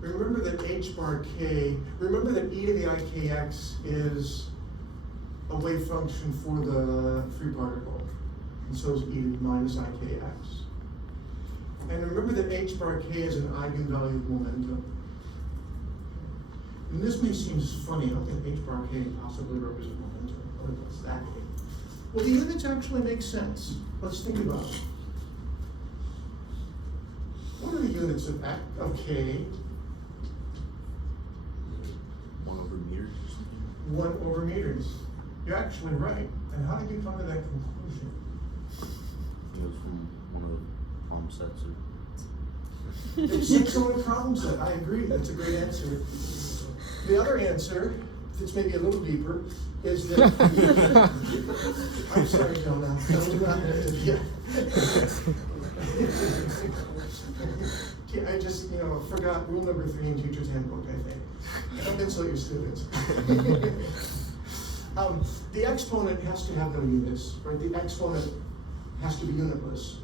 Remember that h bar k, remember that e to the ikx is a wave function for the free particle, and so is e to the minus ikx. And remember that h bar k is an eigenvalue of momentum. And this may seem funny, how can h bar k possibly represent momentum? What's that mean? Well, the units actually make sense. Let's think about it. What are the units of k? 1 over meters or something? 1 over meters. You're actually right. And how did you come to that conclusion? It was from one of the problem sets. It's some problem set. I agree. That's a great answer. The other answer, that's maybe a little deeper, is that I'm sorry, Jonah. That was not meant to be. I just, forgot rule number 3 in teacher's handbook, I think. Don't insult your students. The exponent has to have no units, right? The exponent has to be unitless.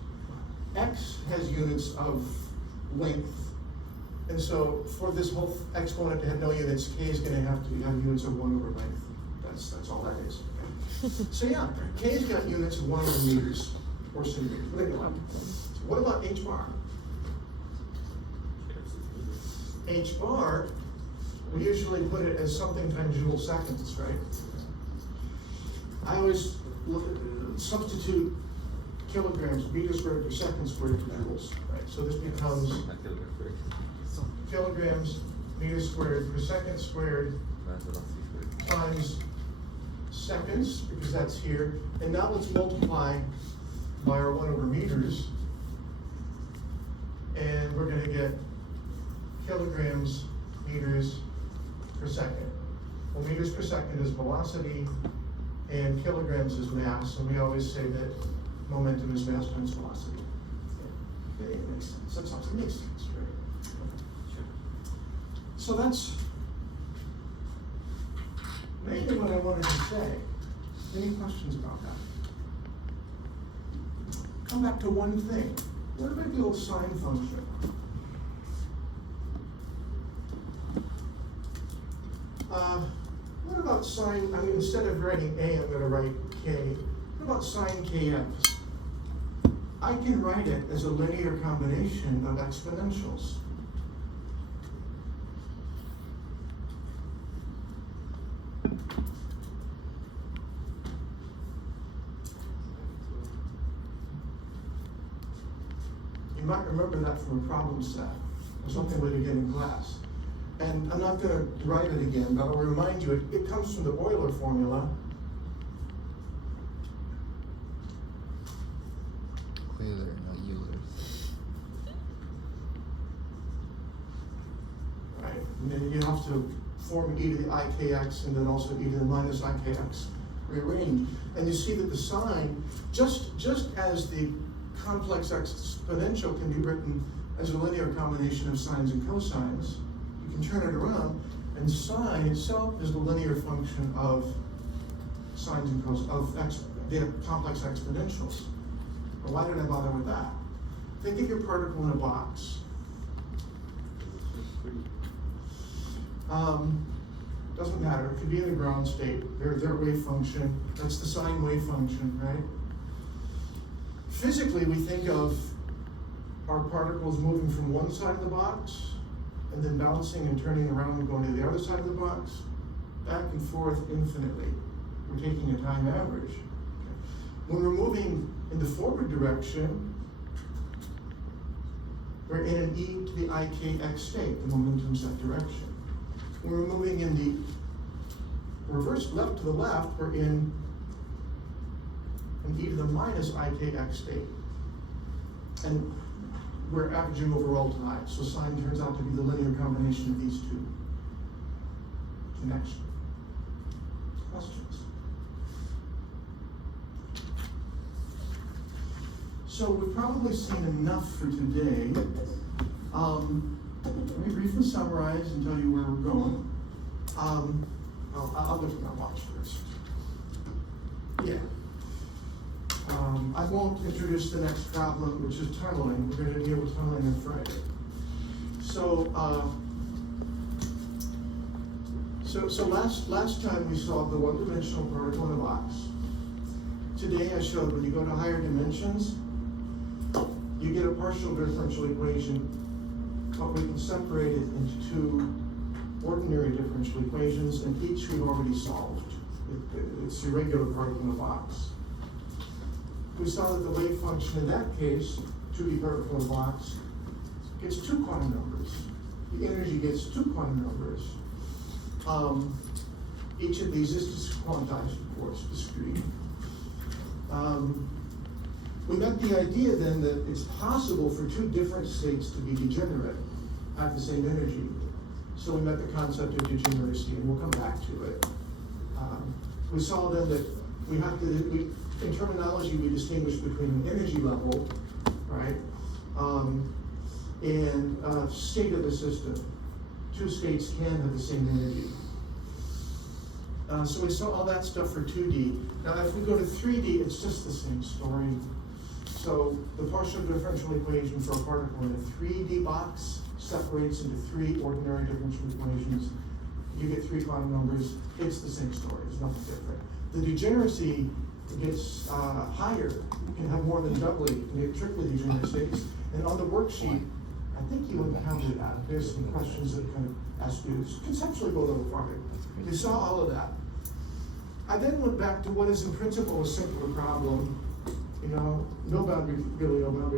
X has units of length. And so for this whole exponent to have no units, k is going to have units of 1 over length. That's all that is. Okay? So yeah, k's got units of 1 over meters or centimeters. What about h bar? H bar, we usually put it as something times joule seconds, right? I always substitute kilograms, meters squared per second squared for joules, right? So this becomes kilograms, meters squared per second squared times seconds, because that's here. And now let's multiply by our 1 over meters. And we're going to get kilograms, meters per second. Well, meters per second is velocity, and kilograms is mass, and we always say that momentum is mass times velocity. It makes sense. That's something that makes sense, right? So that's mainly what I wanted to say. Any questions about that? Come back to one thing. What about the old sine function? What about sine, instead of writing a, I'm going to write k. What about sine kx? I can write it as a linear combination of exponentials. You might remember that from a problem set, or something we did in class. And I'm not going to write it again, but I'll remind you, it comes from the Euler formula. Euler, not Euler. Right, and then you have to form e to the ikx and then also e to the minus ikx rearrange. And you see that the sign, just as the complex exponential can be written as a linear combination of sines and cosines, you can turn it around, and sine itself is the linear function of sines and cosines, the complex exponentials. Well, why did I bother with that? Think of your particle in a box. Doesn't matter, it could be in the ground state, their wave function, that's the sine wave function, right? Physically, we think of our particles moving from one side of the box, and then bouncing and turning around and going to the other side of the box, back and forth infinitely. We're taking a time average. Okay. When we're moving in the forward direction, we're in an e to the ikx state, the momentum's that direction. When we're moving in the reverse left to the left, we're in an e to the minus ikx state. And we're averaging over all time. So sine turns out to be the linear combination of these two. Connection. Questions? So we've probably seen enough for today. Let me briefly summarize and tell you where we're going. I'll look at my watch first. Yeah. I won't introduce the next problem, which is tunneling. We're going to deal with tunneling on Friday. So last time we solved the one-dimensional particle in a box. Today I showed when you go to higher dimensions, you get a partial differential equation, but we can separate it into two ordinary differential equations, and each we've already solved. It's a regular particle in a box. We saw that the wave function in that case, 2D particle in a box, gets two quantum numbers. The energy gets two quantum numbers. Each of these is quantized, of course, discrete. We got the idea then that it's possible for two different states to be degenerate at the same energy. So we met the concept of degeneracy, and we'll come back to it. We saw then that we have to, in terminology, we distinguish between an energy level, right, and state of the system. Two states can have the same energy. So we saw all that stuff for 2D. Now if we go to 3D, it's just the same story. So the partial differential equation for a particle in a 3D box separates into three ordinary differential equations. You get three quantum numbers. It's the same story. It's nothing different. The degeneracy gets higher. You can have more than doubly, you can get triply degenerate states. And on the worksheet, I think you encountered that. There's some questions that kind of ask you to conceptually go a little farther. You saw all of that. I then went back to what is in principle a simpler problem. You know, no boundary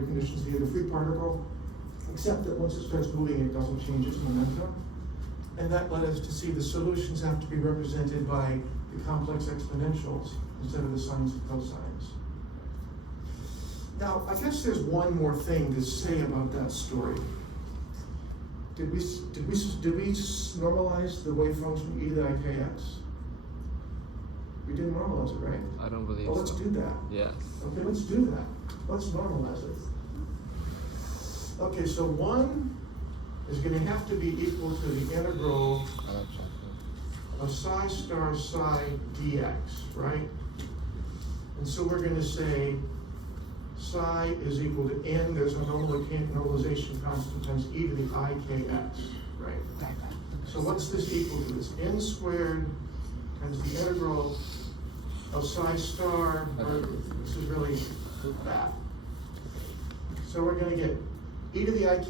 conditions here. The free particle, except that once it starts moving, it doesn't change its momentum. And that led us to see the solutions have to be represented by the complex exponentials instead of the sines and cosines. Now, I guess there's one more thing to say about that story. Did we normalize the wave function e to the ikx? We didn't normalize it, right? I don't believe Well, let's so. do that. Yes. Okay, let's do that. Let's normalize it. Okay, so 1 is going to have to be equal to the integral I like chocolate. of psi star psi dx, right? And so we're going to say psi is equal to n, there's a normalization constant times e to the ikx, right? So what's this equal to? It's n squared times the integral of psi star, or this is really that. So we're going to get e to the ikx